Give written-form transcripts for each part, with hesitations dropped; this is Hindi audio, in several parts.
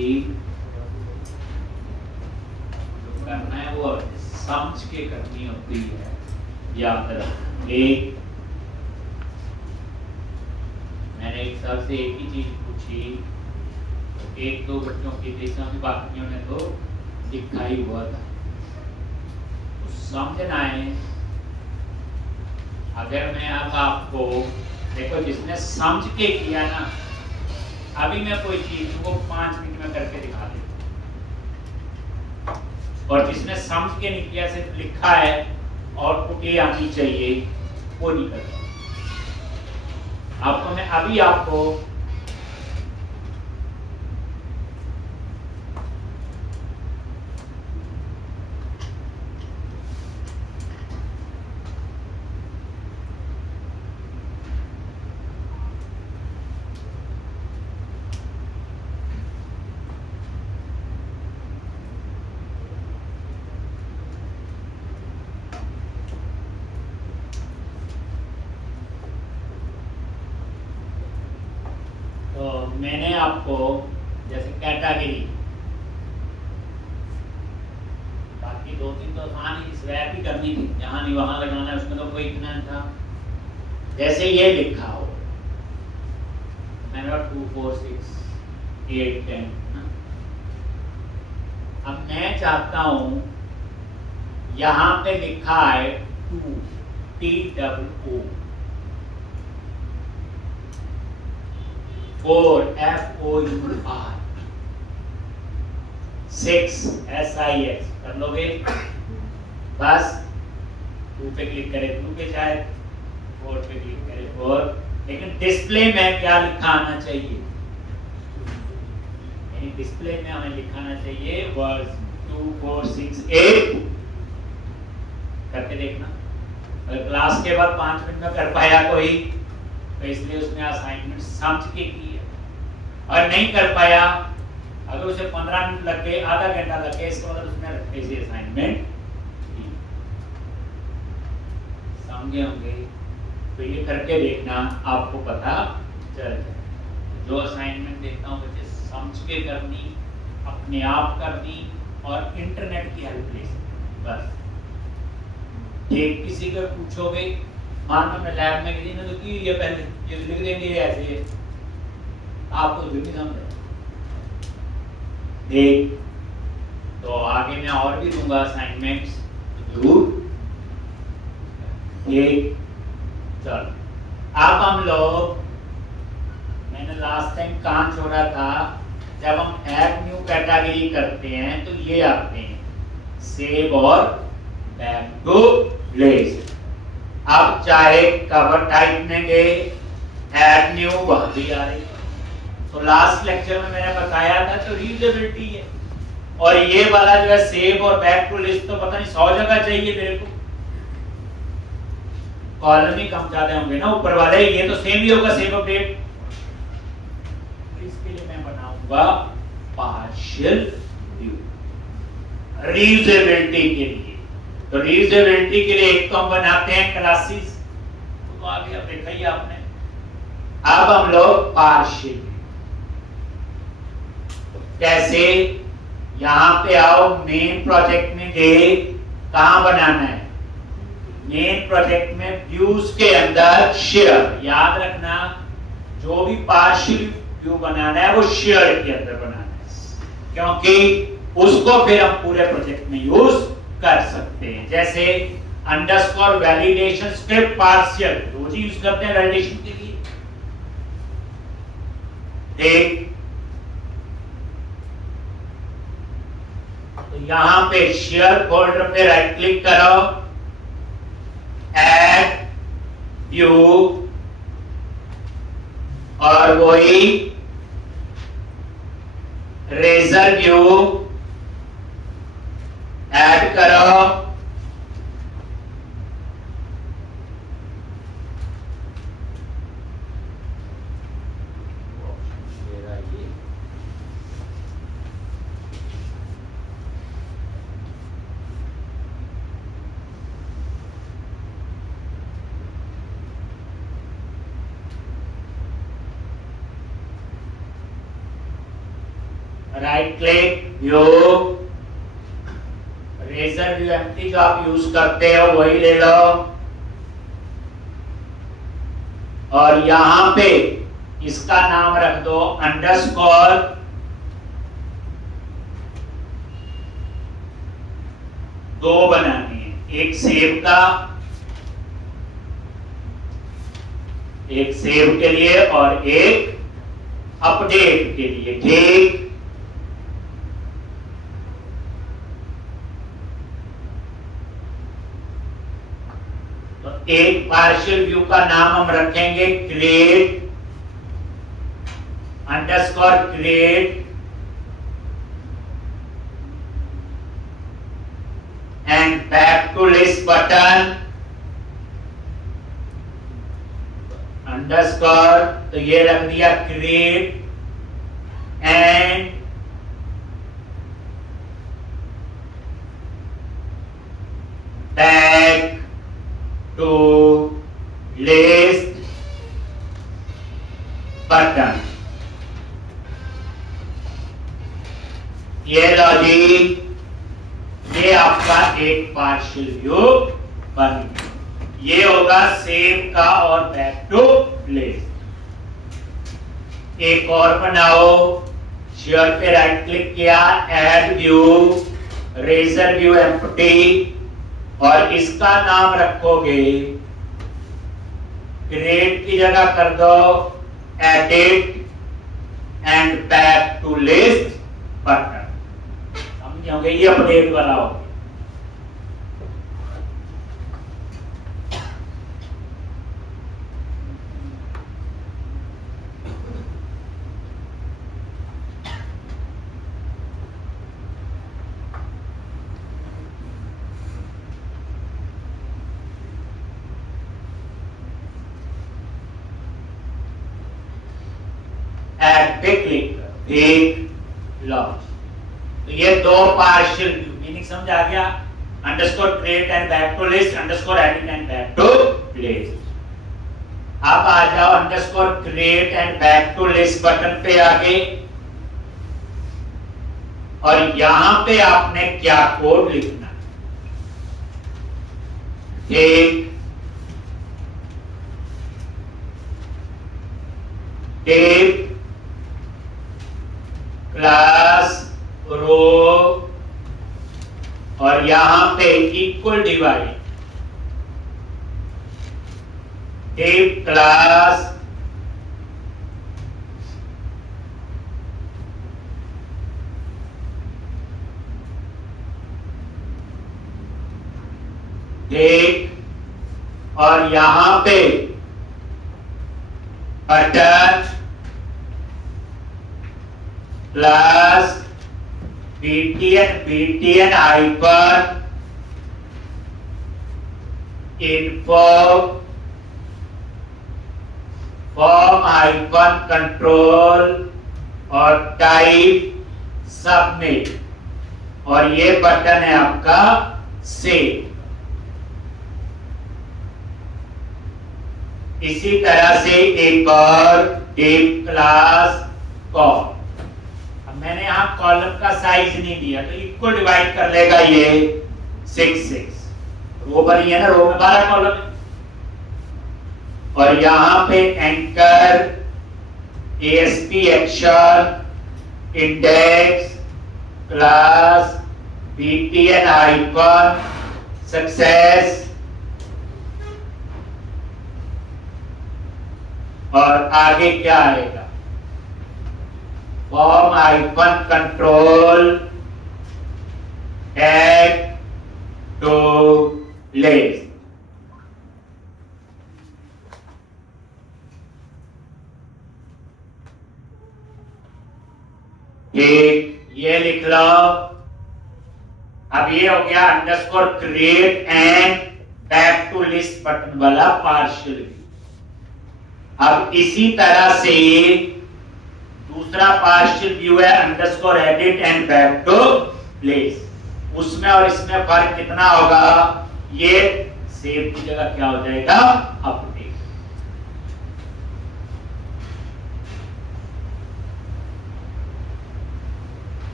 कि जो करना है वो समझ के करनी होती है, याद रखना। एक मैंने एक सर से एक ही चीज पूछी, एक दो बच्चों की देशों में, बाकियों ने तो लिखा ही हुआ था। तो समझना है। अगर मैं अब आपको देखो, जिसने समझ के किया ना, अभी मैं कोई चीज को 5 मिनट में करके दिखा देता, और जिसने समझ के नहीं किया, सिर्फ लिखा है और पुटी आनी चाहिए, वो नहीं करता। आपको मैं अभी आपको मैंने आपको जैसे कैटेगरी, बाकी 2-3 तो आसान ही स्वैप ही करनी थी, यहाँ नहीं वहां लगाना है, उसमें तो कोई इतना नहीं था। जैसे ये लिखा हो, मैंने 2 4 6 8 10 ना। अब मैं चाहता हूं, यहां पे लिखा है 2 TOO, 4 FOUR, 6 SIX, कर लोगे? बस 2 पे क्लिक करें 2 पे जाए, 4 पे क्लिक करें 4। लेकिन डिस्प्ले में क्या लिखा आना चाहिए? यानी डिस्प्ले में हमें लिखाना चाहिए वर्ड्स 2 4 6 8। करके देखना। अगर क्लास के बाद 5 मिनट में कर पाया कोई, तो इसलिए उसने असाइनमेंट समझ के की है। और नहीं कर पाया, अगर उसे 15 मिनट लग गए, आधा घंटा लग गया, इसका मतलब उसने रखे से असाइनमेंट की। समझे होंगे? तो ये करके देखना, आपको पता चल जाए। जो असाइनमेंट देता हूँ बच्चे समझ के करनी, अपने आप करनी, और इंटरनेट की हेल्प ले सकते, बस। ठीक, किसी को पूछोगे, मान लो मैं लैब में किसी ने तो की ये पहले ये लिख देंगे ऐसे है, आपको भी नहीं समझ। ठीक, तो आगे मैं और भी दूंगा असाइनमेंट्स, जरूर। ठीक, चलो अब हम लोग, मैंने लास्ट टाइम कहाँ छोड़ा था, जब हम ऐड न्यू कैटेगरी करते हैं तो ये आते हैं, सेव और बैक टू प्लेस। अब चाहे कवर टाइप में गए, ऐड न्यू वहां भी आ रही। तो लास्ट लेक्चर में मैंने बताया था तो रीयूजेबिलिटी है, और ये वाला जो है सेव और बैक टू लिस्ट, तो पता नहीं 100 जगह चाहिए मेरे को, कॉलम ही कम ज्यादा होंगे ना ऊपर वाले, ये तो सेम ही होगा सेव अपडेट। तो इसके लिए मैं बनाऊंगा पार्शियल व्यू रीयूजेबिलिटी के लिए। तो रीयूजेबिलिटी के लिए एक तो हम बनाते हैं क्लासेस, तो आगे अब देखा ही आपने। अब हम लोग पार्शियल कैसे, यहां पे आओ, मेन प्रोजेक्ट में गए, कहां बनाना है? मेन प्रोजेक्ट में व्यूज के अंदर शेयर। याद रखना, जो भी पार्शियल व्यू बनाना है वो शेयर के अंदर बनाना है, क्योंकि उसको फिर हम पूरे प्रोजेक्ट में यूज कर सकते हैं। जैसे अंडरस्कोर वैलिडेशन स्क्रिप्ट पार्शियल रोज यूज करते हैं वैलिडेशन के लिए। एक तो यहां पे शेयर फोल्डर पे राइट क्लिक करो, ऐड व्यू, और वही रेजर व्यू ऐड करो। Right click view, razor view empty जो आप यूज करते हो वही ले लो, और यहां पे इसका नाम रख दो अंडरस्कोर दो बनानी है, एक सेव के लिए और एक अपडेट के लिए, ठीक। तो एक पार्शियल व्यू का नाम हम रखेंगे create underscore create and back to list button underscore, तो ये रख दिया create and back to list button. ये लो जी, ये आपका एक पार्शियल व्यू बन गया। ये होगा सेव का और बैक टू लिस्ट। एक और बनाओ, शेयर पे राइट क्लिक किया, add view, razor view empty, और इसका नाम रखोगे क्रिएट की जगह कर दो edit and back to list button. समझोगे, ये अपडेट बनाओ। ऐड पे क्लिक करो, एक लॉन्च। तो ये दो पार्शियल व्यू, मीनिंग समझ आ गया। Underscore create and back to list, underscore edit and back to list. अब आ जाओ underscore create and back to list button पे आगे, और यहां पे आपने क्या कोड लिखना, एक टेप क्लास रो, और यहां पे equal divide tape class tape, और यहां पे button plus BTN hyper info form hyper control और टाइप सबमिट, और ये बटन है आपका सेव। इसी तरह से एक और टेप क्लास कॉल। मैंने यहां कॉलम का साइज नहीं दिया तो इक्वल डिवाइड कर लेगा ये 6 रो पर ही है ना, रो में 12 कॉलम है, और यहां पे anchor ASP action index class BTN hyper success, और आगे क्या आएगा, form hyphen control add to list. ठीक, ये लिख लो। अब ये हो गया underscore create and back to list button वाला पार्शियल व्यू। अब इसी तरह से दूसरा पार्शियल व्यू है underscore edit and back to list. उसमें और इसमें फर्क कितना होगा, ये सेव की जगह क्या हो जाएगा, अपडेट।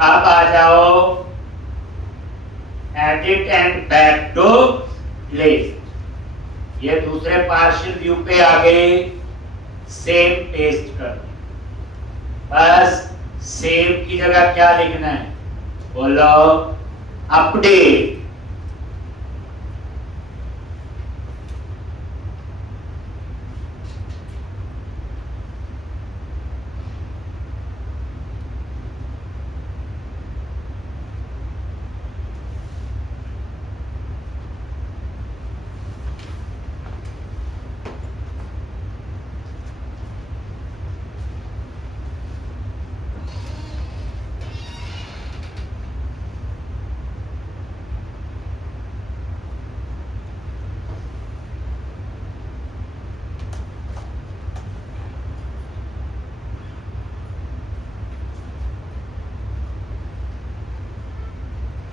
अब आ जाओ edit and back to list. ये दूसरे पार्शियल व्यू पे आ गए, सेम पेस्ट कर दो। बस सेव की जगह क्या लिखना है, बोलो अपडेट।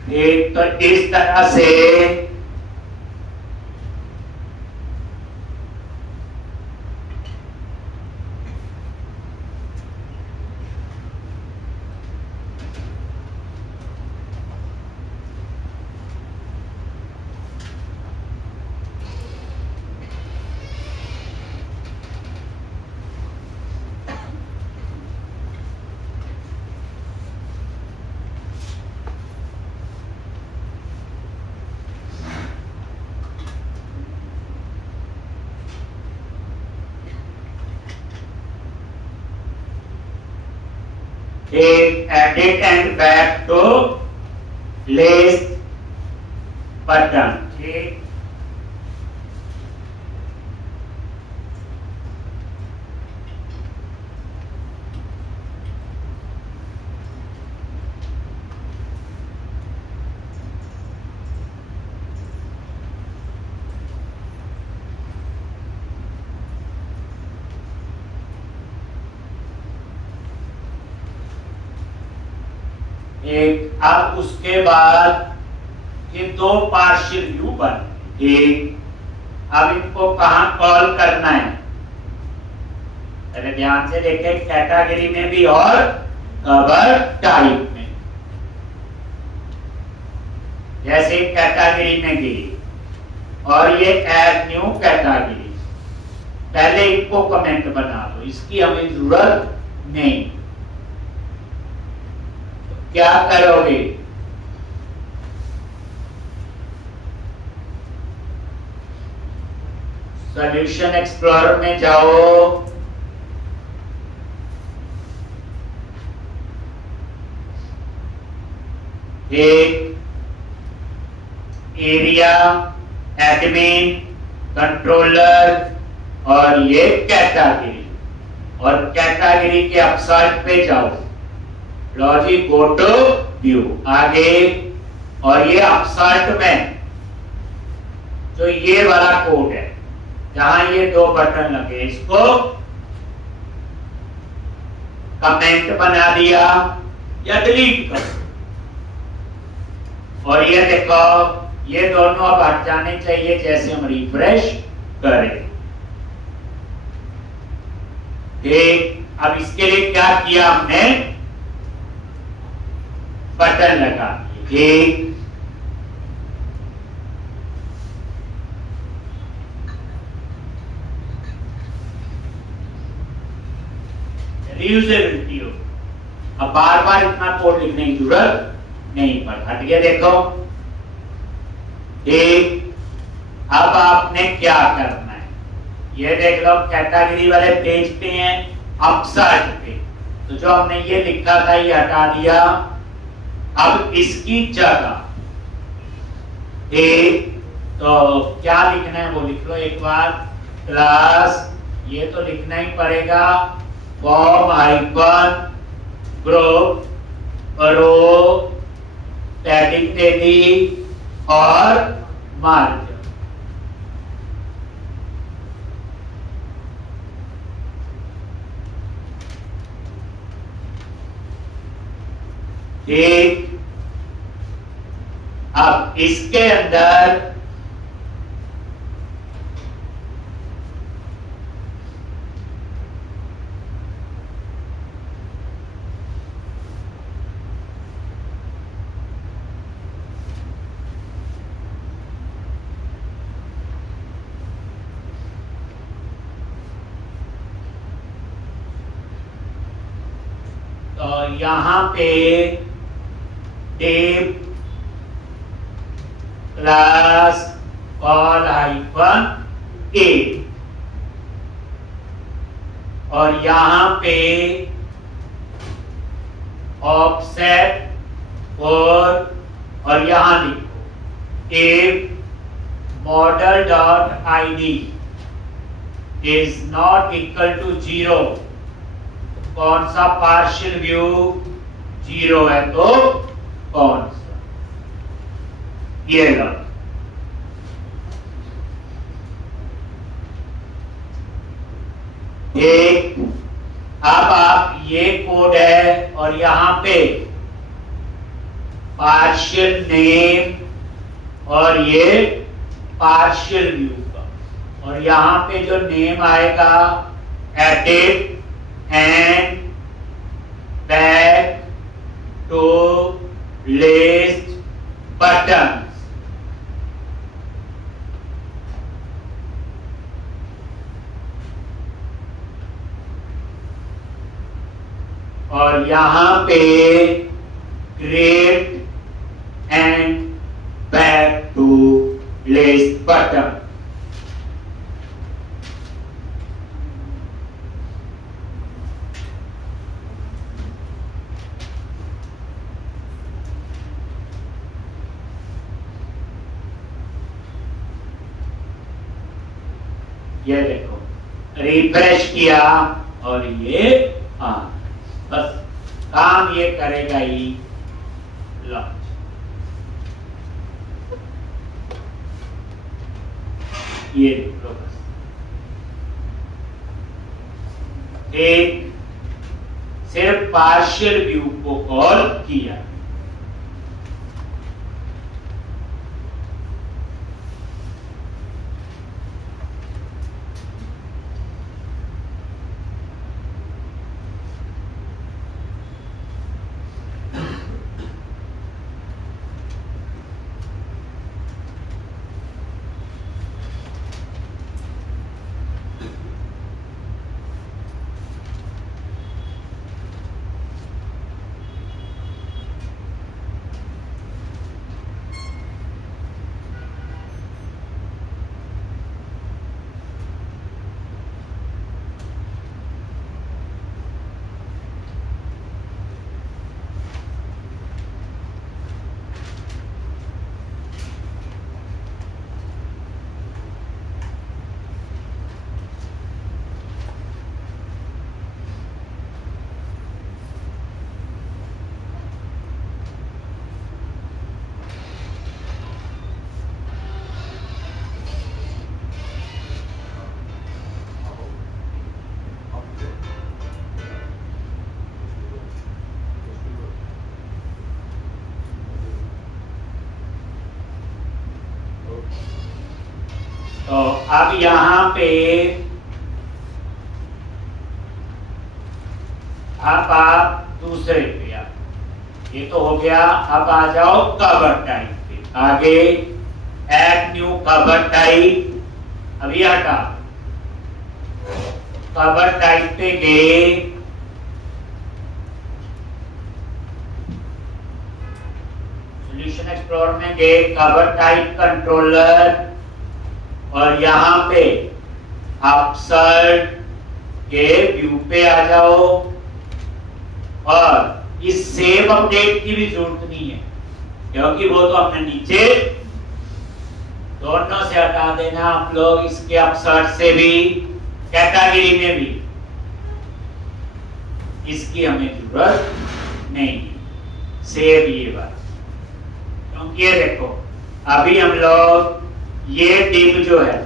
एक तो इस तरह से एक edit and back to list button. ठीक, एक अब उसके बाद ये दो पार्शियल व्यू बन। ठीक, अब इनको कहां कॉल करना है, अरे ध्यान से देखें, कैटेगरी में भी और कवर टाइप में। जैसे कैटेगरी में गई और ये ऐड न्यू कैटेगरी, पहले इनको कमेंट बना दो, इसकी हमें जरूरत नहीं। क्या करोगे, सॉल्यूशन एक्सप्लोरर में जाओ, एक एरिया, एडमिन, कंट्रोलर और ये कैटेगरी, और कैटेगरी के अपसाइड पे जाओ, लॉजिक गो टू व्यू आगे, और ये अपसाइड में जो ये वाला कोड है जहां ये दो बटन लगे, इसको कमेंट बना दिया या डिलीट कर, और ये देखो ये दोनों अब हट जाने चाहिए जैसे हम रिफ्रेश करें। ठीक, अब इसके लिए क्या किया हमने, बटन लगा दिए। रीयूजेबिलिटी हो, अब बार बार इतना कोड लिखने की जरूरत नहीं पड़, हट गया। देखो ठीक, अब आपने क्या करना है, ये देख लो कैटेगरी वाले पेज पे हैं, अपसाइड पे, तो जो हमने ये लिखा था ये हटा दिया। अब इसकी जगह तो क्या लिखना है वो लिख लो एक बार, क्लास, ये तो लिखना ही पड़ेगा, फॉर्म आइकन ग्रुप रो पैडिंग दे दी और मार्जिन। ठीक, अब इसके अंदर तो यहाँ पे div plus call hyphen a, और यहाँ पे ऑफसेट और यहाँ लिखो if model dot id is not equal to 0, कौन सा पार्शियल व्यू 0 है तो कौन सा, ये लो। एक अब आप ये कोड है और यहाँ पे पार्शियल नेम और ये पार्शियल व्यू का, और यहाँ पे जो नेम आएगा edit and back to list button, और यहाँ पे create and back to list button. ये देखो रिफ्रेश किया और ये बस काम ये करेगा ही लॉन्च। ये देखो बस एक सिर्फ पार्शियल व्यू को कॉल किया। तो अब यहाँ पे अब आप दूसरे पे ये तो हो गया। अब आ जाओ कवर टाइप पे, आगे ऐड न्यू कवर टाइप, अभी हटा कवर टाइप पे गए, सॉल्यूशन एक्सप्लोरर में गए, कवर टाइप कंट्रोलर, और यहाँ पे अपसर्ट के व्यू पे आ जाओ, और इस सेव अपडेट की भी जरूरत नहीं है क्योंकि वो तो हमने नीचे दोनों से हटा देना आप लोग, इसके अपसर्ट से भी कैटेगरी में भी, इसकी हमें जरूरत नहीं है। सेव ये बात, क्योंकि ये देखो अभी हम लोग ये डिव जो है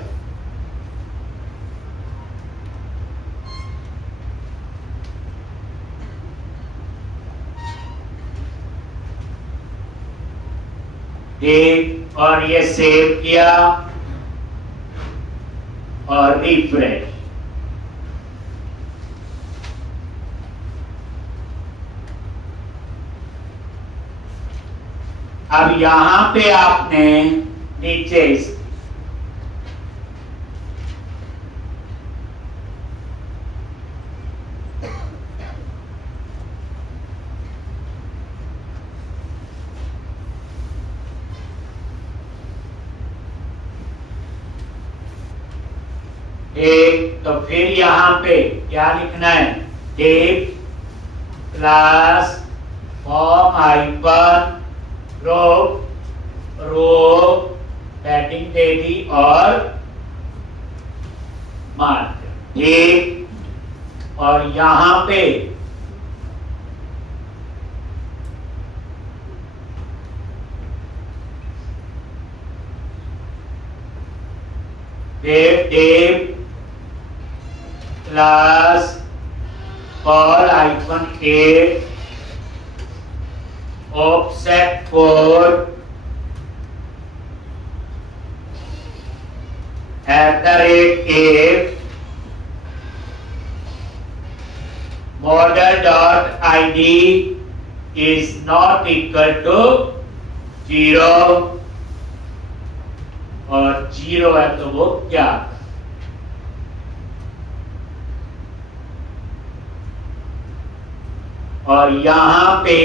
एक, और ये सेव किया और रिफ्रेश, अब यहां पे आपने नीचे एक तो फिर यहां पे क्या लिखना है, टेप क्लास फॉर्म हाइपन रो, रो पैडिंग दे दी और मार्क, ठीक। और यहां पे tape class for icon 8 offset 4 @8 model.id is not equal to 0 और 0 है तो वो क्या, और यहां पे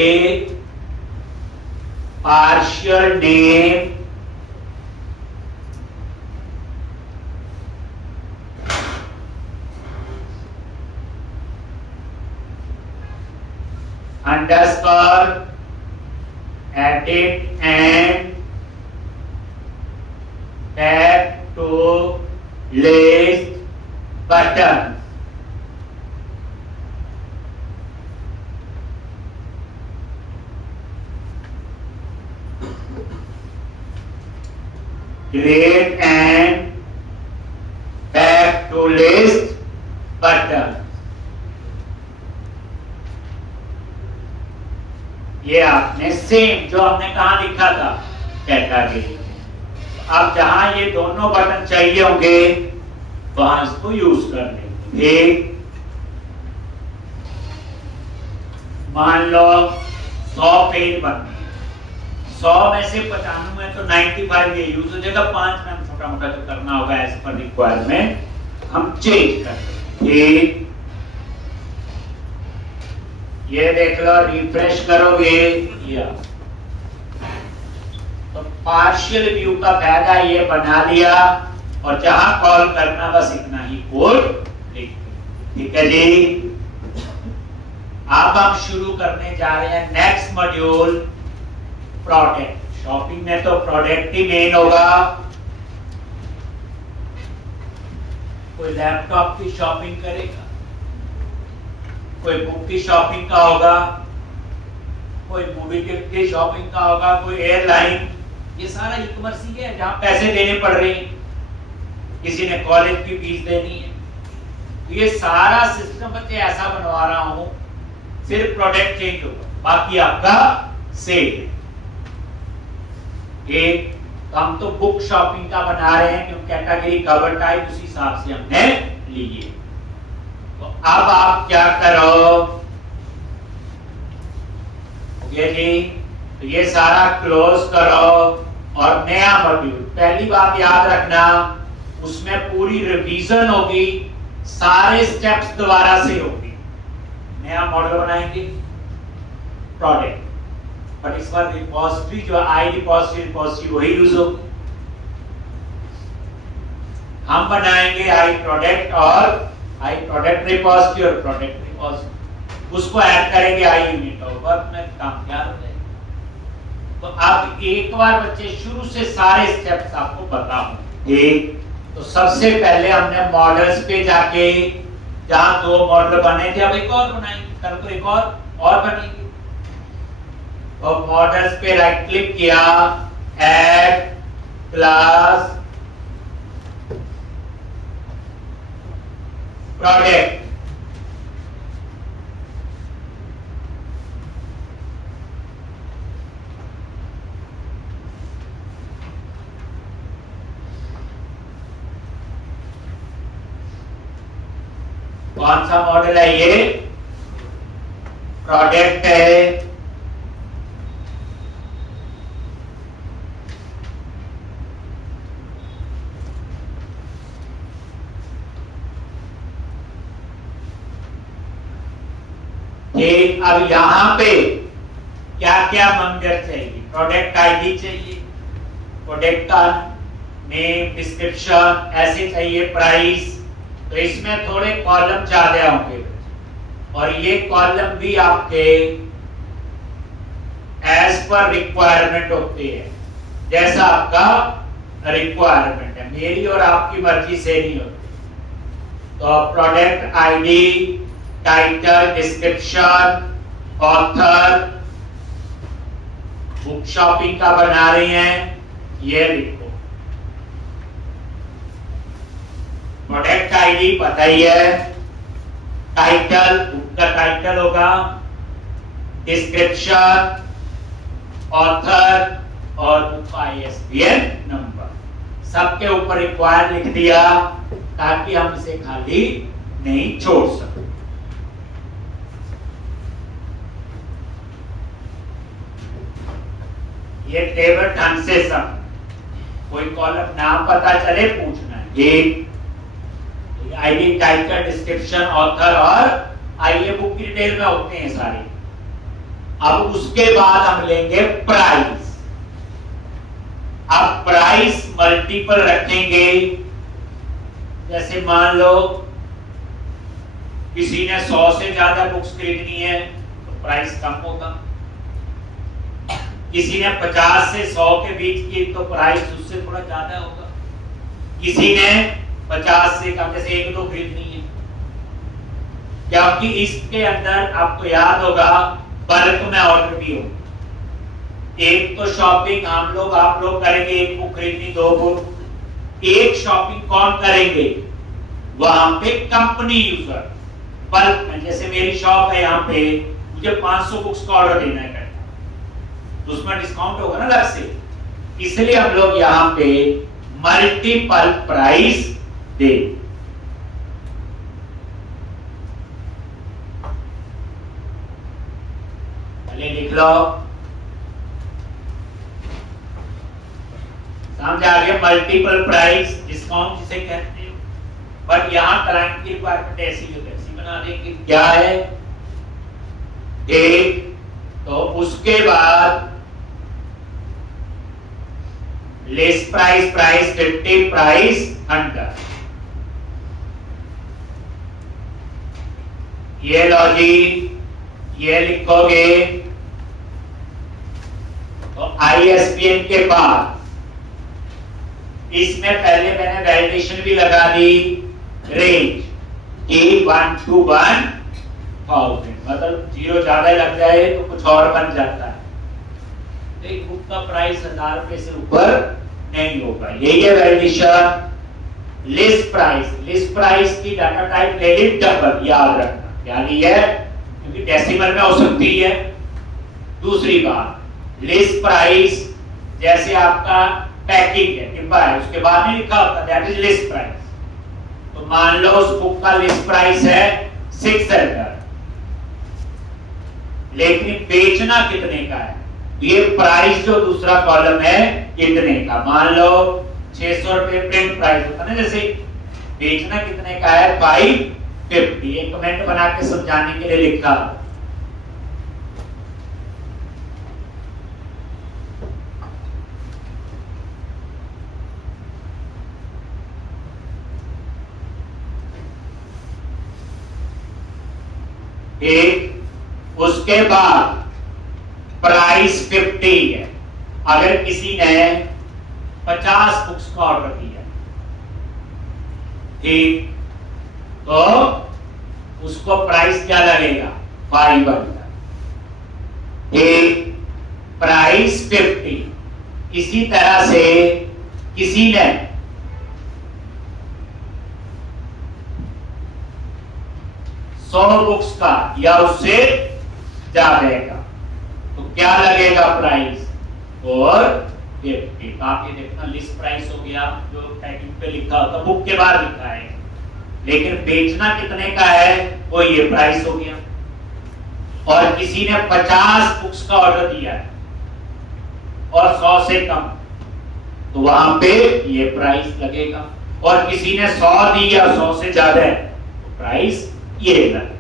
partial name underscore edit and tab to list button, create and back to list button। ये आपने सेम जो हमने कहा लिखा था कैटेगरी, अब जहां ये दोनों बटन चाहिए होंगे वहां इसको यूज कर लेंगे। एक मान लो 100 पेज बनते हैं, 100 में से 95 तो 95 ये यूज हो जाएगा, 5 में हम छोटा मोटा जो करना होगा एज पर रिक्वायरमेंट हम चेंज कर देंगे। ये देख लो, रिफ्रेश करोगे या तो पार्शियल व्यू का फायदा ये बना लिया, और जहां कॉल करना बस इतना ही कोड लिख, ठीक है जी। अब हम शुरू करने जा रहे हैं नेक्स्ट मॉड्यूल प्रोडक्ट। शॉपिंग में तो प्रोडक्ट ही मेन होगा। कोई लैपटॉप की शॉपिंग करेगा, कोई बुक की शॉपिंग का होगा, कोई मूवी टिकट की शॉपिंग का होगा, कोई एयरलाइन, ये सारा ई कॉमर्स ही है जहां पैसे देने पड़ रहे हैं, किसी ने कॉलेज की फीस देनी है, तो ये सारा सिस्टम बच्चे ऐसा बनवा रहा हूं, सिर्फ प्रोडक्ट चेंज होगा, बाकी आपका सेम। एक हम तो बुक शॉपिंग का बना रहे हैं क्योंकि कैटेगरी कवर टाइप उसी हिसाब से हमने लिए। तो अब आप क्या करो जी, तो ये सारा क्लोज करो और नया मॉड्यूल। पहली बात याद रखना, उसमें पूरी रिवीजन होगी, सारे स्टेप्स दोबारा से होगी। नया मॉडल बनाएंगे प्रोडक्ट, बट इस बार रिपोजिटरी जो आई रिपोजिटरी वही यूज होगी। हम बनाएंगे आई प्रोडक्ट और आई प्रोडक्ट रिपोजिटरी और प्रोडक्ट रिपोजिटरी, उसको ऐड करेंगे आई यूनिट और वर्क में काम तैयार हो जाएगा। तो अब एक बार बच्चे शुरू से सारे स्टेप्स आपको पता होंगे। तो सबसे पहले हमने मॉडल्स पे जाके, जहां 2 मॉडल बने थे अब एक और बनाएंगे, कल को एक और बनेंगे। तो मॉडल्स पे राइट क्लिक किया, ऐड क्लास प्रोडक्ट, कौन सा मॉडल है ये, प्रोडक्ट है। ठीक, अब यहां पे क्या क्या मंजर चाहिए, प्रोडक्ट आईडी चाहिए, प्रोडक्ट का नेम डिस्क्रिप्शन ऐसे चाहिए, प्राइस तो इसमें थोड़े कॉलम ज्यादा होंगे और ये कॉलम भी आपके एज पर रिक्वायरमेंट होते हैं, जैसा आपका रिक्वायरमेंट है, मेरी और आपकी मर्जी से नहीं होती। तो product ID, title, description, author, book shopping का बना रहे हैं, ये लिखो। प्रोडक्ट आईडी पता ही है, टाइटल बुक का टाइटल होगा, डिस्क्रिप्शन, ऑथर और बुक का ISBN नंबर, सबके ऊपर रिक्वायर्ड लिख दिया ताकि हम इसे खाली नहीं छोड़ सके। ये टेबल ढंग से सब, कोई कॉलम ना पता चले पूछना है। ये आईडी, टाइटल, डिस्क्रिप्शन, ऑथर और आइए बुक की डिटेल में होते हैं सारे। अब उसके बाद हम लेंगे प्राइस। अब प्राइस मल्टीपल रखेंगे, जैसे मान लो किसी ने 100 से ज्यादा बुक्स खरीदनी है तो प्राइस कम होगा, किसी ने 50 से 100 के बीच की तो प्राइस उससे थोड़ा ज्यादा होगा, किसी ने 50 से कम, जैसे 1-2 खरीदनी है, क्योंकि इसके अंदर आपको याद होगा बल्क में ऑर्डर भी हो। एक तो शॉपिंग हम लोग आप लोग करेंगे, एक बुक खरीदनी, 2 बुक। एक शॉपिंग कौन करेंगे? वहां पे कंपनी यूजर बल्क में, जैसे मेरी शॉप है यहाँ पे, मुझे 500 बुक्स का ऑर्डर देना है, तो उसमें डिस्काउंट होगा ना अलग से, इसलिए हम लोग यहाँ पे मल्टीपल प्राइस दे। पहले लिख लो, समझ आ गया? मल्टीपल प्राइस डिस्काउंट जिसे कहते हैं, बट यहाँ क्लाइंट की रिक्वायरमेंट ऐसी हो, ऐसी बना देंगे। क्या है? एक, तो उसके बाद लिस्ट प्राइस, प्राइस 50, प्राइस 100। ये लो जी, ये लिखोगे तो ISBN के बाद इसमें पहले मैंने वैलिडेशन भी लगा दी, रेंज की 1 to 1000, मतलब 0 ज्यादा लग जाए तो कुछ और बन जाता है। एक बुक का प्राइस 1000 रुपए से ऊपर नहीं होगा, यही है validation. List price, list price की डाटा टाइप ले ली डबल, याद रखना क्या ली है, क्योंकि डेसिमल में हो सकती है। दूसरी बात, लिस्ट प्राइस जैसे आपका पैकिंग है, डिब्बा है, उसके बाद नहीं लिखा होता दैट इज लिस्ट प्राइस। तो मान लो उस बुक का लिस्ट प्राइस है 600, लेकिन बेचना कितने का है, ये प्राइस जो दूसरा कॉलम है कितने का, मान लो 600 रुपए प्रिंट प्राइस होता है ना, जैसे बेचना कितने का है 550। एक कमेंट बना के समझाने के लिए लिखा। एक, उसके बाद प्राइस 50 है। अगर किसी ने 50 बुक्स का ऑर्डर दिया, ठीक, तो उसको प्राइस क्या लगेगा 500। एक, प्राइस 50। इसी तरह से किसी ने 100 बुक्स का या उससे ज्यादा का, तो क्या लगेगा प्राइस, और 50। आप ये देखना लिस्ट प्राइस हो गया जो पैकिंग पे लिखा होता, बुक के बाद लिखा है, लेकिन बेचना कितने का है वो ये प्राइस हो गया। और किसी ने 50 बुक्स का ऑर्डर दिया है और 100 से कम, तो वहां पे ये प्राइस लगेगा। और किसी ने 100 दी या 100 से ज्यादा है तो प्राइस ये लगेगा।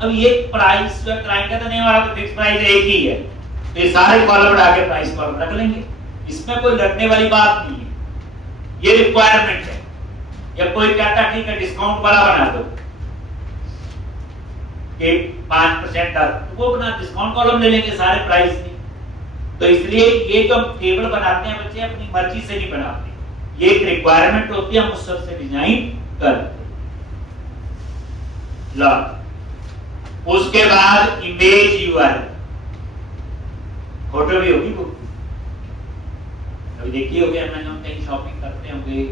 अब ये प्राइस जो क्लाइंट का तो नहीं, हमारा तो फिक्स प्राइस एक ही है, तो ये सारे कॉलम उठा के प्राइस कॉलम रख लेंगे, इसमें कोई लड़ने वाली बात नहीं है, ये रिक्वायरमेंट है। या कोई कहता ठीक है डिस्काउंट वाला बना दो कि 5% का, तो वो बना डिस्काउंट कॉलम ले लेंगे सारे प्राइस में। तो इसलिए ये जो हम टेबल बनाते हैं बच्चे अपनी मर्जी से नहीं बनाते, ये एक रिक्वायरमेंट होती है, हम उस सब से डिजाइन करते हैं। उसके बाद इमेज यूआरएल, फोटो भी होगी बुक, अभी देखिए होगी अमेज़न कहीं शॉपिंग करते होंगे,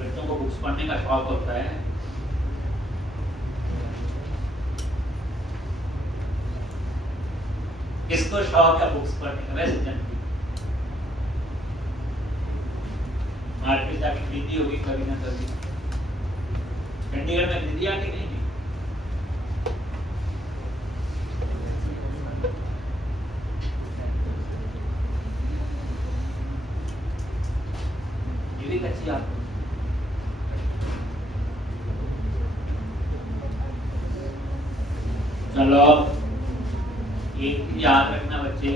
बच्चों को बुक्स पढ़ने का शौक होता है। किसको शौक है बुक्स पढ़ने का? वैसे जनरली मार्केट जाके खरीदी होगी कभी ना कभी, चंडीगढ़ में खरीदी आके नहीं? ये भी कच्ची आपको चलो एक चीज याद रखना बच्चे,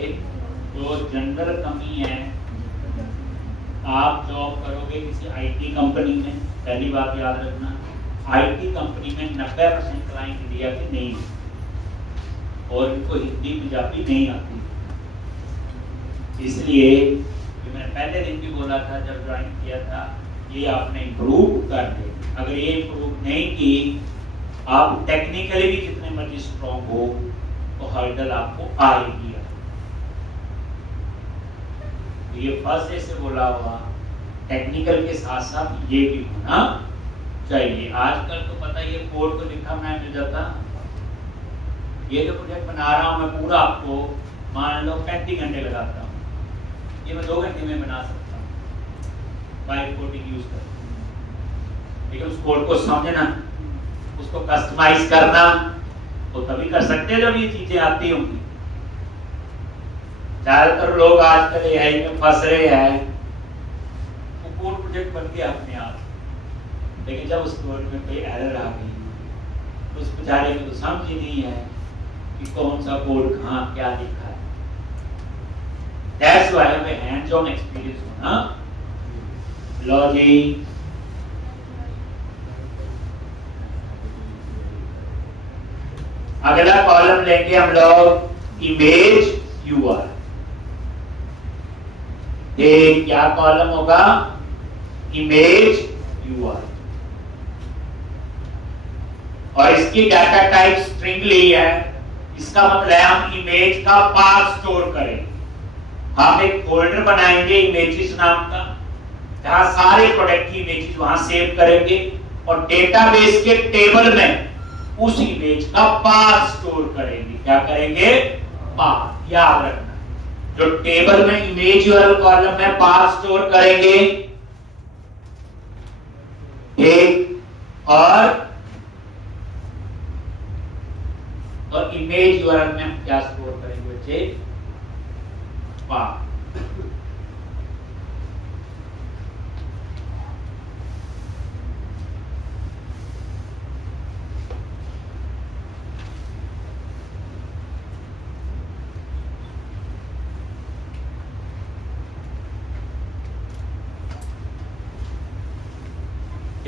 जो जनरल कमी है, आप जॉब करोगे किसी आईटी कंपनी में, पहली बात याद रखना आईटी कंपनी में 90% क्लाइंट इंडिया के नहीं है और इनको हिंदी पंजाबी नहीं आती। इसलिए जो मैंने पहले दिन भी बोला था जब ज्वाइन किया था, ये आपने इम्प्रूव कर दे। अगर ये इम्प्रूव नहीं की, आप टेक्निकली भी जितने मर्जी स्ट्रॉन्ग हो तो हर्डल आपको आएगी। ये फर्स्ट से बोला हुआ टेक्निकल के साथ साथ ये भी होना चाहिए। आजकल तो पता ये कोड को लिखा मैं मिल जाता, ये जो प्रोजेक्ट बना रहा हूँ मैं पूरा आपको मान लो 35 घंटे लगाता हूँ, ये मैं 2 घंटे में बना सकता हूँ बाइक कोडिंग यूज कर। लेकिन उस कोड को समझना, उसको कस्टमाइज करना तो तभी कर सकते हैं जब ये चीजें आती होंगी। ज्यादातर लोग आजकल एआई में फंस रहे हैं, वो कोड प्रोजेक्ट बन गया अपने आप, लेकिन जब उस कोड में कोई एरर आ गई तो उस बेचारे को तो समझ ही नहीं है कि कौन सा कोड कहाँ क्या लिखा है। That's why हमें हैंड्स ऑन एक्सपीरियंस होना। लो जी, अगला कॉलम लेंगे हम लोग इमेज यूआरएल। ये क्या कॉलम होगा? इमेज यूआरएल, और इसकी डाटा टाइप स्ट्रिंग ली है। इसका मतलब है हम इमेज का पाथ स्टोर करेंगे। हम एक फोल्डर बनाएंगे इमेजेस नाम का, जहां सारे प्रोडक्ट की इमेजेस वहां सेव करेंगे, और डेटाबेस के टेबल में उस इमेज का पाथ स्टोर करेंगे। क्या करेंगे? पाथ। याद रखना, जो टेबल में इमेज यूआरएल कॉलम में पाथ स्टोर करेंगे, ठीक, और इमेज यूआरएल में हम क्या स्टोर करेंगे बच्चे? पाथ।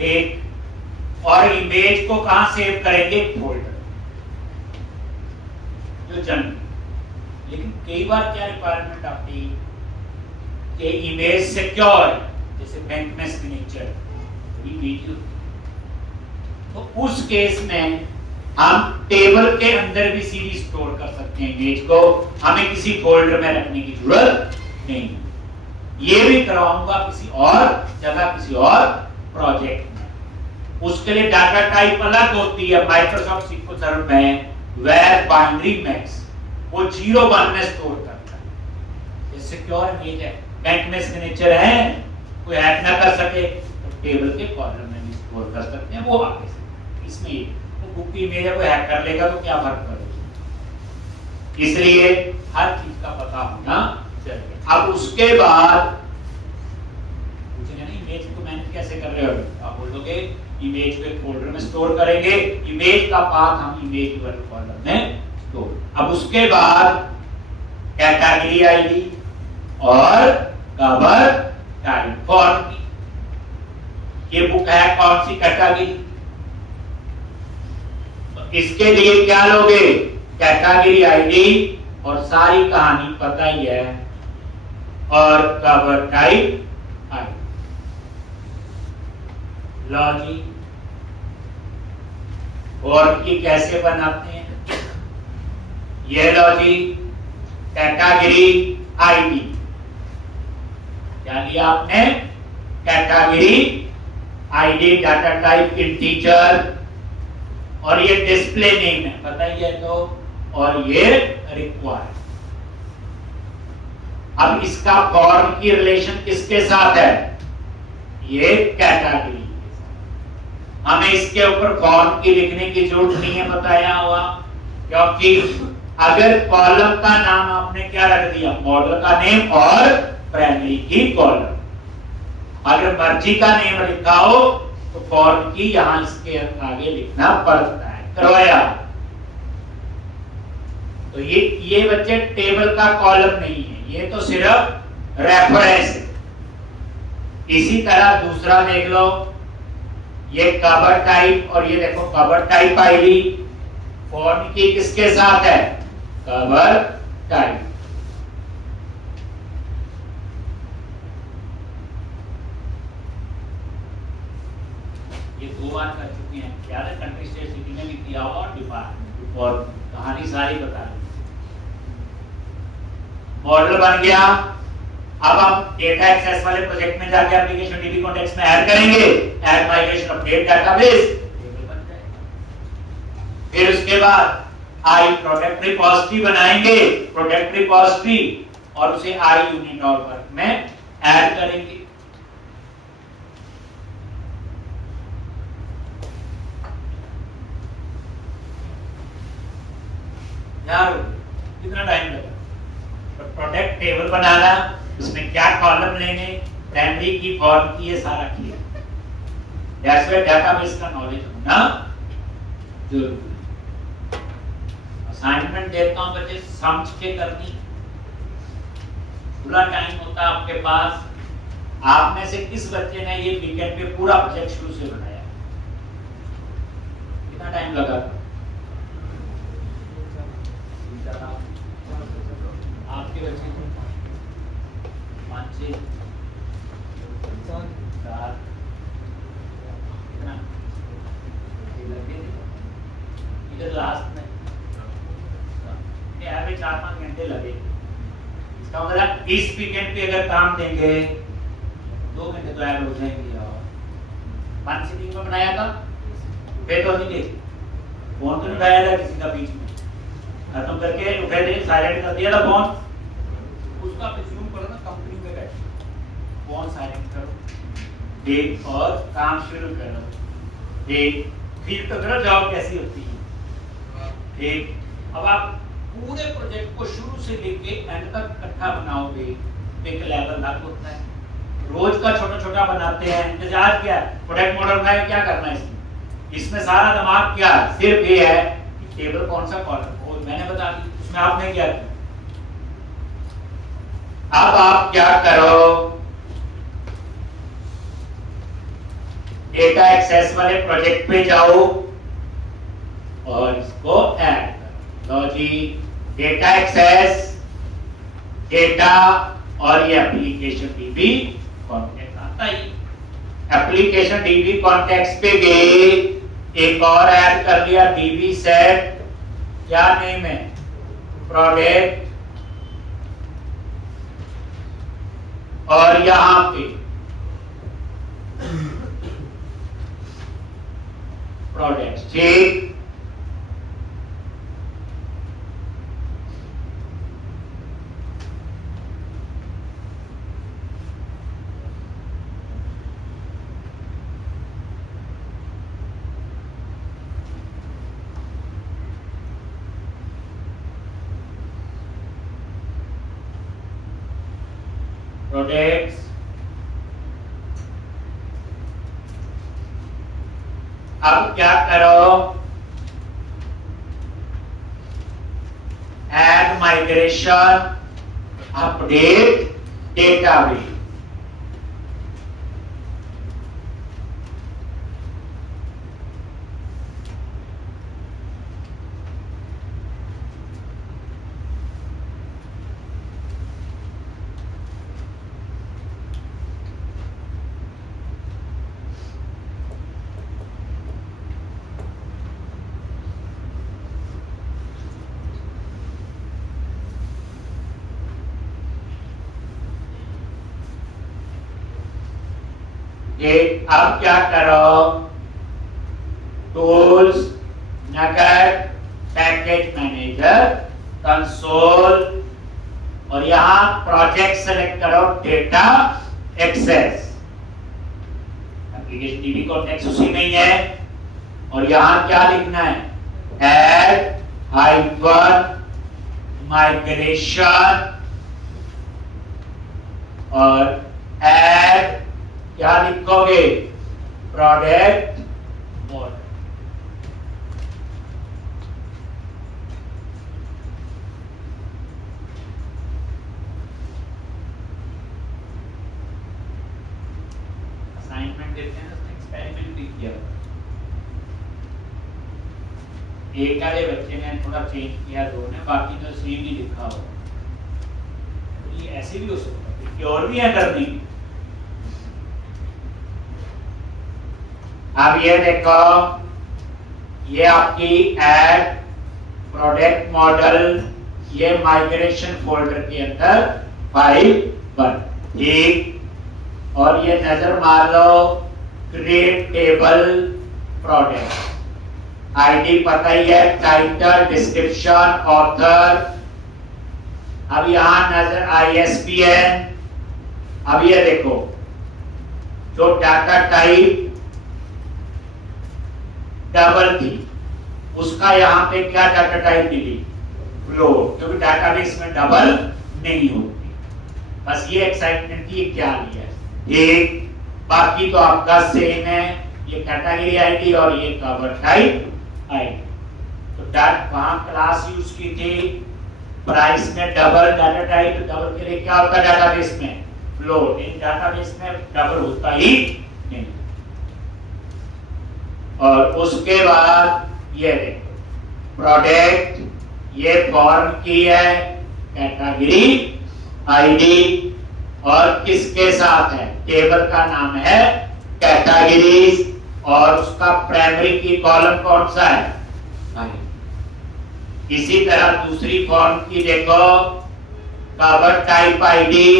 एक, और इमेज को कहां सेव करेंगे? फोल्डर जो जनरल। लेकिन कई बार क्या रिक्वायरमेंट आती कि इमेज सिक्योर है, जैसे बैंक में सिग्नेचर वीडियो, तो उस केस में हम टेबल के अंदर भी सीधी स्टोर कर सकते हैं इमेज को, हमें किसी फोल्डर में रखने की जरूरत नहीं। ये भी करवाऊंगा किसी और जगह, किसी और प्रोजेक्ट में। उसके लिए डाटा टाइप अलग होती है। माइक्रोसॉफ्ट सिक्वल सर्वर में वेर बाइनरी मैक्स वो 0-1 में स्टोर करता है। ये सिक्योर इमेज है, बैंक में सिग्नेचर है, कोई हैक ना कर सके, तो टेबल के कॉलम में भी स्टोर कर सकते हैं वो आगे से। इसमें तो बुक की इमेज है, कोई हैक कर लेगा तो क्या फर्क पड़ेगा। इसलिए हर चीज का पता होना चाहिए। अब उसके बाद इमेज को मैनेज कैसे कर रहे हो? आप बोलोगे इमेज को एक फोल्डर में स्टोर करेंगे, इमेज का पाथ हम इमेज यूआरएल कॉलम में तो अब उसके बाद कैटेगरी आईडी और कवर टाइप फॉर्म की। ये बुक है कौन सी कैटेगरी, तो इसके लिए क्या लोगे, कैटेगरी आईडी और सारी कहानी पता ही है, और कवर टाइप आईडी। लो जी, फॉर्म की कैसे बनाते हैं, ये लो जी, कैटेगरी आईडी क्या लिया आपने, category ID, data type integer, और ये डिस्प्ले नेम है पता ही है तो, और ये रिक्वायर्ड। अब इसका फॉर्म की रिलेशन किसके साथ है, ये कैटेगरी के साथ। हमें इसके ऊपर फॉर्म की लिखने की जरूरत नहीं है, बताया हुआ, क्योंकि अगर कॉलम का नाम आपने क्या रख दिया, मॉडल का नेम और प्राइमरी की कॉलम, अगर मर्जी का नेम लिखा हो तो फॉर्म की यहां इसके आगे लिखना पड़ता है, करवाया। तो ये बच्चे टेबल का कॉलम नहीं है, ये तो सिर्फ रेफरेंस है। इसी तरह दूसरा देख लो, ये कवर टाइप, और ये देखो कवर टाइप आईडी, फॉर्म की किसके साथ है, कवर टाइप। ये 2 बार कर चुके हैं, याद है, कंट्री स्टेट सिटी में भी किया हुआ, और डिपार्टमेंट, और कहानी सारी बता दी। मॉडल बन गया। अब हम डेटा एक्सेस वाले प्रोजेक्ट में जाके एप्लीकेशन डीबी कॉन्टेक्स्ट में ऐड करेंगे, add migration update database, table बन जाएगा। फिर उसके बाद आई प्रोडक्ट रिपोजिटरी बनाएंगे, प्रोडक्ट रिपोजिटरी, और उसे आई यूनिट और वर्क में ऐड करेंगे। यार कितना टाइम लगा, तो प्रोडक्ट टेबल बनाना, उसमें क्या कॉलम लेंगे, प्राइमरी की, फॉर्म की, ये सारा किया। दैट्स व्हाई डेटाबेस का नॉलेज होना जरूरी। असाइनमेंट देता हूं बच्चे, समझ के करनी, पूरा टाइम होता है आपके पास। आप में से किस बच्चे ने ये वीकेंड पे पूरा प्रोजेक्ट शुरू से बनाया, कितना टाइम लगा, आपके बच्चे 5 6 7 कितना लगे, इधर लास्ट में एवरेज 4-5 घंटे लगे। इसका मतलब इस वीकेंड पे अगर काम देंगे 2 घंटे तो ऐड हो जाएंगे। और 1 सिटिंग में बनाया था, फिर तो नहीं, फोन तो नहीं उठाया था किसी का, बीच में खत्म करके उठा दे, साइलेंट कर दिया था फोन, उसका प्रिज्यूम करो ना, कंपनी में बैठे फोन साइलेंट करो, देख और काम शुरू करो, देख फील तो करो जॉब कैसी होती है। ठीक, अब आप पूरे प्रोजेक्ट को शुरू से लेके एंड तक इकट्ठा बनाओगे, एक लेवल तक होता है। रोज का छोटा छोटा बनाते हैं, जैसे आज क्या प्रोडक्ट मॉडल बनाए, क्या करना है इसमें सारा दिमाग क्या है, सिर्फ ये है कि टेबल कौन सा कॉलम, मैंने बता दी, उसमें आपने क्या किया। अब आप क्या करो, डेटा एक्सेस वाले प्रोजेक्ट पे जाओ और इसको ऐड करो। लो जी, डेटा एक्सेस, डेटा, और ये एप्लीकेशन डीबी कॉन्टेक्ट आता ही। एप्लीकेशन डीबी कॉन्टेक्ट पे गए, एक और ऐड कर लिया डीबी सेट, क्या नेम है, प्रोडक्ट, और यहां पे प्रोडक्ट, ठीक। प्रोडक्ट्स, अब क्या करो, add migration, update database. अब क्या करो, tools, NuGet, package manager, console, और यहां प्रोजेक्ट सेलेक्ट करो, data access. Application DB context उसी में ही है, और यहां क्या लिखना है, ऐड हाइफन माइग्रेशन, और ऐड क्या लिखोगे, प्रोडक्ट मॉडल। असाइनमेंट देते हैं, एक्सपेरिमेंट भी किया, एक वाले बच्चे ने थोड़ा चेंज किया, दो ने, बाकी तो सेम ही लिखा हो। तो ये ऐसे भी हो सकता है कि और भी है करनी। अब ये देखो, ये आपकी ऐड प्रोडक्ट मॉडल, ये माइग्रेशन फोल्डर के अंदर फाइल बन, ठीक। और ये नजर मार लो, क्रिएट टेबल प्रोडक्ट, आईडी पता ही है, टाइटल, डिस्क्रिप्शन, ऑथर। अब यहां नजर ISBN। अब ये देखो, जो डाटा टाइप डबल थी, उसका यहाँ पे क्या डाटा टाइप मिली, फ्लोट, क्योंकि डाटाबेस में डबल नहीं होती। बस ये एक्साइटमेंट थी, क्या लिया ठीक। बाकी तो आपका सेम है, ये कैटेगरी आईडी और ये कवर टाइप आईडी। तो वहां क्लास यूज की थी, प्राइस में डबल डाटा टाइप, डबल के लिए क्या होता है डाटाबेस में, फ्लोट। इन डाटाबेस में डबल होता ही नहीं। और उसके बाद ये देखो, प्रोडक्ट, ये फॉर्म की है, कैटेगरी आईडी, और किसके साथ है, टेबल का नाम है कैटेगरीज, और उसका प्राइमरी की कॉलम कौन सा है, इसी तरह दूसरी फॉर्म की देखो, cover type ID,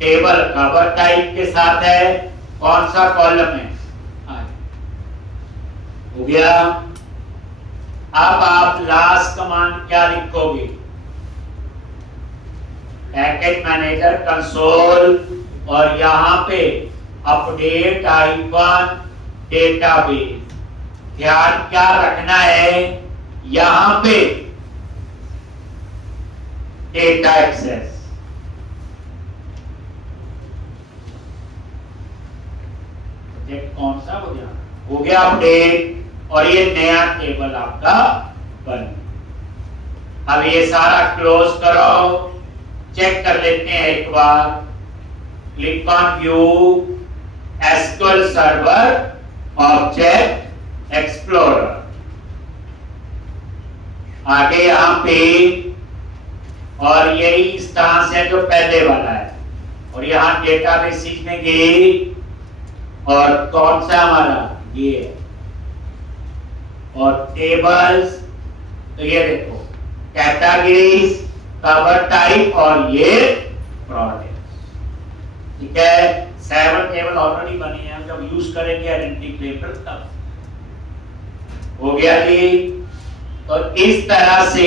table cover type के साथ है, कौन सा कॉलम है, हो गया। अब आप लास्ट कमांड क्या लिखोगे, पैकेज मैनेजर कंसोल, और यहां पे अपडेट आइकन डेटाबेस। ध्यान क्या रखना है, यहां पे डेटा एक्सेस, कौन सा हो गया अपडेट, और ये नया टेबल आपका बन। अब ये सारा क्लोज करो, चेक कर लेते हैं एक बार। Click on view, SQL server object explorer. आगे यहां पे, और यही इंस्टेंस है जो पहले वाला है, और यहां डेटाबेस में गई, और कौन सा हमारा ये है, और टेबल्स, तो ये देखो कैटेगरीज, कवर टाइप, और ये प्रोडक्ट्स, ठीक है। 7 टेबल ऑलरेडी बने हैं, जब यूज करेंगे आइडेंटिटी टेबल तब हो गया जी। तो इस तरह से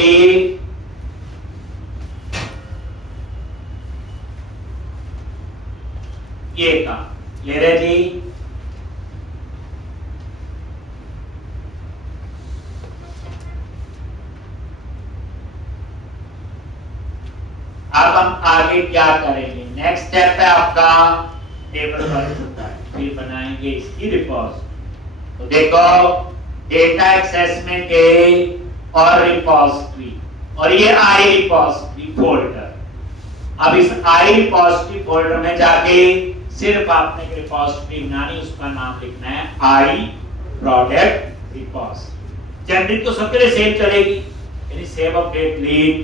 ये काम ले रहे जी। अब हम आगे क्या करेंगे, नेक्स्ट स्टेप है आपका टेबल बन चुका है, फिर बनाएंगे इसकी रिपोजिटरी। तो देखो डेटा एक्सेस में गए और रिपोजिटरी, और ये आई रिपोजिटरी फोल्डर। अब इस आई रिपोजिटरी फोल्डर में जाके सिर्फ आपने एक रिपोजिटरी बनानी, उसका नाम लिखना है आई प्रोडक्ट रिपोजिटरी। जेनरिक तो सबके लिए सेम चलेगी, यानी सेव अपडेट लीड।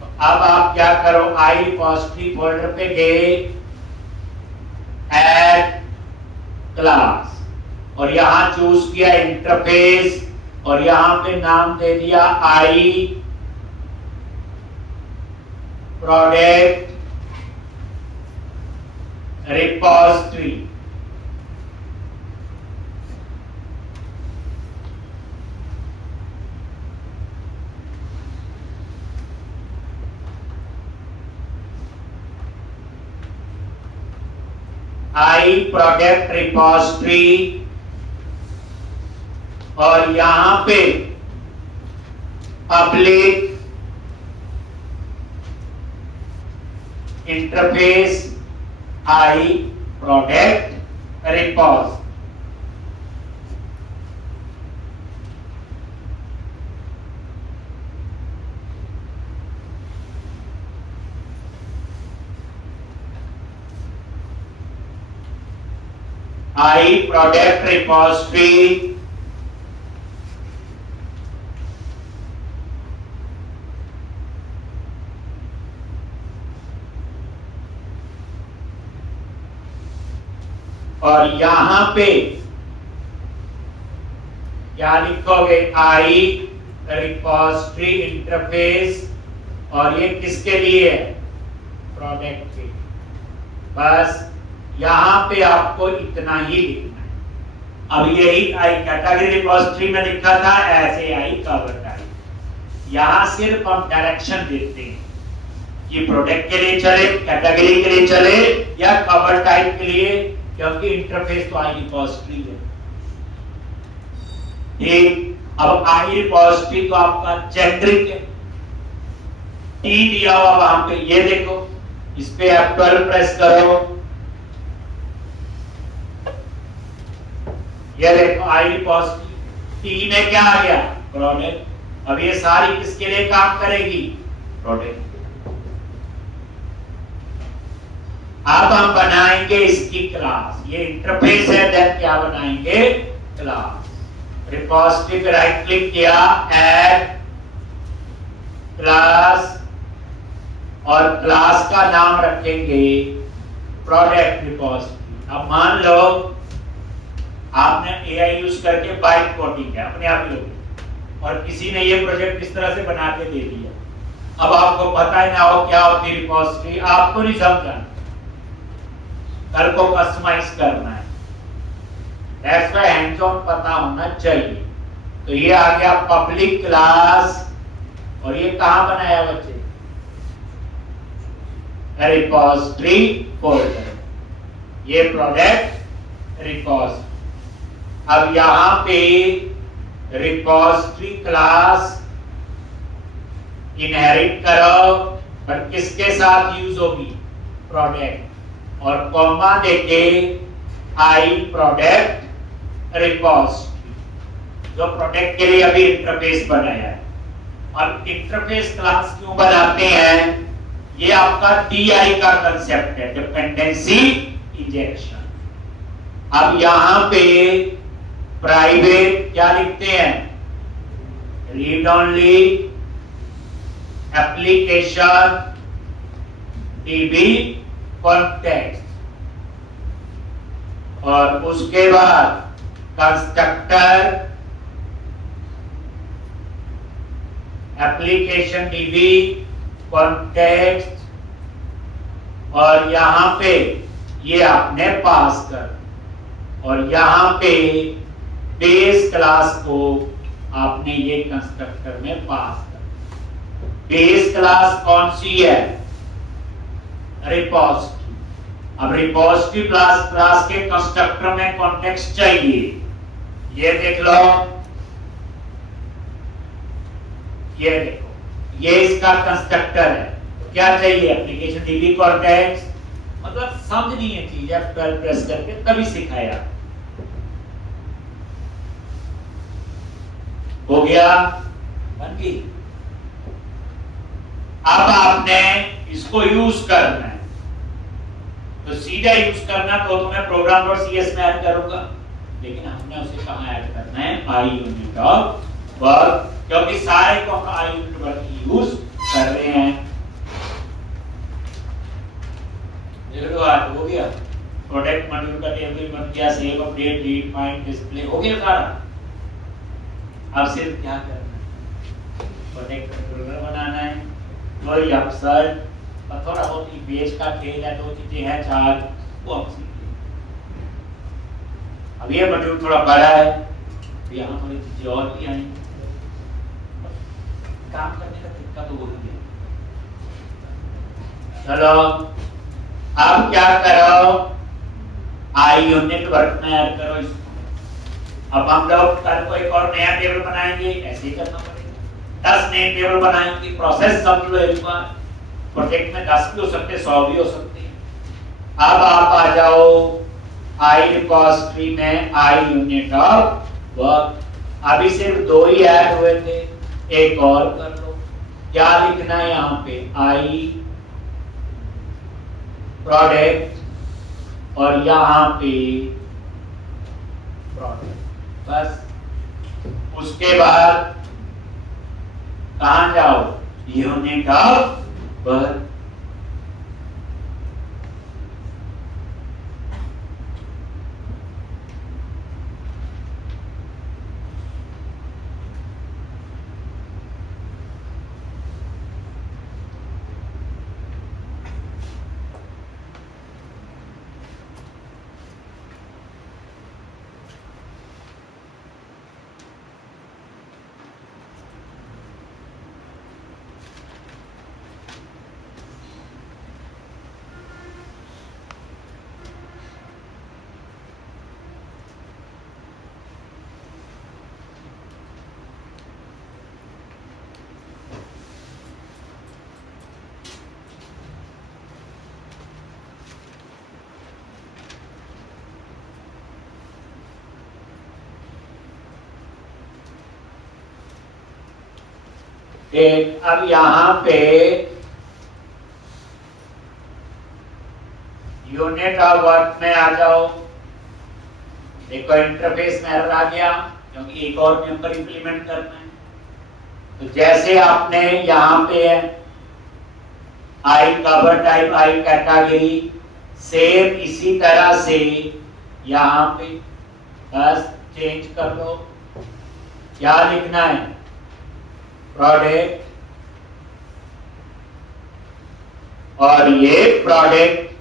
तो अब आप क्या करो, आई रिपोजिटरी फोल्डर पे गए, ऐड क्लास, और यहां चूज किया इंटरफेस, और यहां पे नाम दे दिया I product repository. I product repository, और यहां पे public interface I product repose. I product repository, और यहां पे क्या लिखोगे, आई रिपोजिटरी इंटरफेस, और ये किसके लिए है, प्रोडक्ट के। बस यहां पे आपको इतना ही लिखना है। अब यही आई कैटेगरी रिपोजिटरी में लिखा था, ऐसे आई कवर टाइप। यहां सिर्फ हम डायरेक्शन देते हैं कि प्रोडक्ट के लिए चले, कैटेगरी के लिए चले, या कवर टाइप के लिए, क्योंकि इंटरफेस तो आई रिपोजिटरी है। ठीक, अब आई रिपोजिटरी तो आपका जेनरिक है, टी दिया हुआ वहां पे, ये देखो, इस पे F12 प्रेस करो, ये देखो आई रिपोजिटरी, टी में क्या आ गया, प्रोडक्ट। अब ये सारी किसके लिए काम करेगी, प्रोडक्ट। अब हम बनाएंगे इसकी क्लास, ये इंटरफेस है, देन क्या बनाएंगे, क्लास। रिपोजिटरी पे राइट क्लिक किया, ऐड क्लास, और क्लास का नाम रखेंगे प्रोडक्ट रिपोजिटरी। अब मान लो आपने एआई यूज करके बाइक कोडिंग है अपने आप लोग, और किसी ने ये प्रोजेक्ट इस तरह से बना के दे दिया। अब आपको पता ही ना हो क्या होती रिपोजिटरी, आपको नहीं समझना, कल को कस्टमाइज करना है, दैट्स व्हाई हैंड्स ऑन पता होना चाहिए। तो ये आ गया पब्लिक क्लास, और ये कहां बनाया बच्चे, रिपोजिटरी फोल्डर, ये प्रोडक्ट रिपोजिटरी। अब यहां पे रिपोजिटरी क्लास इनहेरिट करो, पर किसके साथ यूज होगी, प्रोडक्ट, और कॉमा देके आई प्रोडक्ट रिपोजिटरी, जो प्रोडक्ट के लिए अभी इंटरफेस बनाया है। और इंटरफेस क्लास क्यों बनाते हैं, ये आपका डीआई का कंसेप्ट है, डिपेंडेंसी इंजेक्शन। अब यहां पे प्राइवेट क्या लिखते हैं, read only application DB context, और उसके बाद कंस्ट्रक्टर एप्लीकेशन डीबी कॉन्टेक्स्ट, और यहां पे ये आपने पास कर, और यहां पे बेस क्लास को आपने ये कंस्ट्रक्टर में पास कर। बेस क्लास कौन सी है, रिपोजिटरी। अब रिपोजिटरी क्लास के कंस्ट्रक्टर में कॉन्टेक्स्ट चाहिए, ये देख लो, ये देखो, ये इसका कंस्ट्रक्टर है। तो क्या चाहिए, एप्लीकेशन डीबी कॉन्टेक्स्ट, मतलब समझनी है चीज, F12 प्रेस करके तभी सिखाया। हो गया, बन गई। अब आपने इसको यूज करना है, तो सीधा यूज करना तो मैं प्रोग्राम डॉट सी एस में ऐड करूंगा, लेकिन हमने उसे कहां ऐड करना है, आई यूनिट ऑफ वर्क, क्योंकि सारे को हम आई यूनिट वर्क यूज कर रहे हैं। देख लो आज हो गया, प्रोडक्ट मॉड्यूल का टेबल बन गया, save update read find display हो गया सारा। अब सिर्फ क्या करना है, प्रोडक्ट कंट्रोलर बनाना है, वही हम सर्च और थोड़ा बहुत बेस का खेल है, दो चीजें हैं चार, वो हम सीखेंगे। अब ये मॉड्यूल थोड़ा बड़ा है, तो यहाँ थोड़ी चीजें और भी आई, काम करने का तरीका तो वही है। चलो अब क्या करो, आई यूनिट वर्क में ऐड करो इसको। अब हम लोग कल को एक और नया टेबल बनाएंगे, ऐसे ही करना पड़ेगा, 10 नए टेबल बनाएंगे, प्रोसेस समझ लो एक बार, प्रोजेक्ट में 10 भी हो सकते, 100 भी हो सकते हैं। अब आप आ जाओ आई रिपोजिटरी में आई यूनिट ऑफ वर्क, अभी सिर्फ 2 ही ऐड हुए थे, एक और कर लो। क्या लिखना है यहाँ पे, आई प्रोडक्ट और यहाँ पे प्रोडक्ट, बस। उसके बाद कहां जाओ, यूनिट ऑफ वर्क, एक। अब यहां पे यूनिट ऑफ वर्क में आ जाओ, देखो इंटरफेस में एरर आ गया, क्योंकि एक और मेंबर इंप्लीमेंट करना है। तो जैसे आपने यहां पे I cover type, I category, same इसी तरह से यहां पे बस चेंज कर लो। क्या लिखना है, प्रोडक्ट, और ये प्रोडक्ट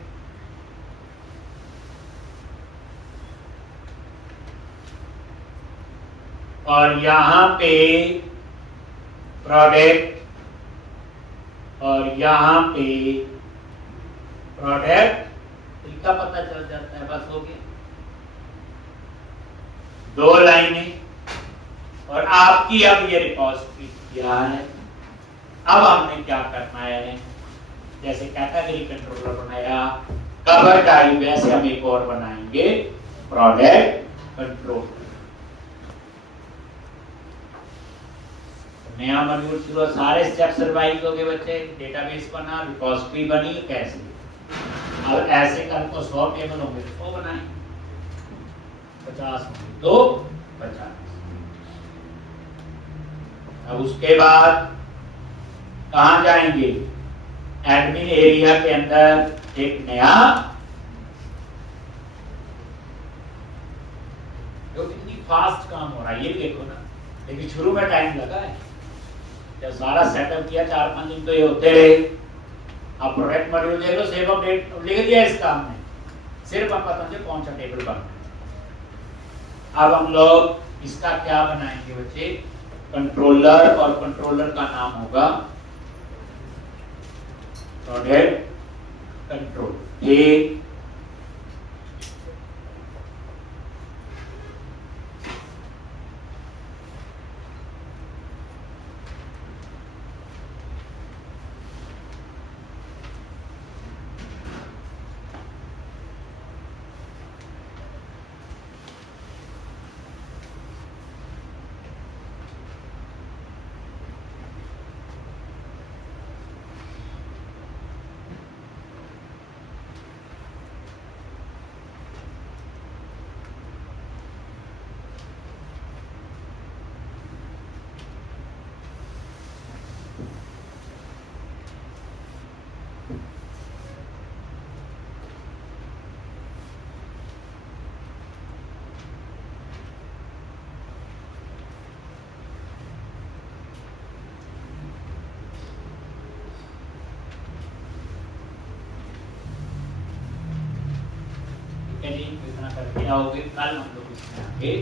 और यहां पे प्रोडक्ट और यहां पे प्रोडक्ट, इनका पता चल जाता है, बस हो गया, 2 लाइनें। और आपकी अब ये रिपोजिटरी क्या है। अब हमने क्या करना है, जैसे कैटेगरी कंट्रोलर बनाया, कवर टाइप, वैसे हम एक और बनाएंगे, प्रोडक्ट कंट्रोलर। नया मॉड्यूल शुरू, सारे स्टेप्स रिवाइज हो गए बच्चे, डेटाबेस बना, रिपोजिटरी बनी, कैसे। अब ऐसे कल को 100 टेबल होंगे तो 100 बनाएंगे, 50 होंगे तो 50। अब उसके बाद कहां जाएंगे, एडमिन एरिया के अंदर एक नया, जो कितनी फास्ट काम हो रहा है ये देखो ना, लेकिन शुरू में टाइम लगा है, जब सारा सेटअप किया 4-5 दिन तो ये होते रहे। अब प्रोडक्ट मॉड्यूल देख लो, सेव अपडेट लिख दिया इस काम में, सिर्फ आप पता नहीं कौन सा टेबल बनना है। अब हम लोग इसका क्या बनाएंगे बच्चे, कंट्रोलर, और कंट्रोलर का नाम होगा प्रोडक्ट कंट्रोल। ये प्रार्थना करके आओगे, कल हम लोग इसमें आगे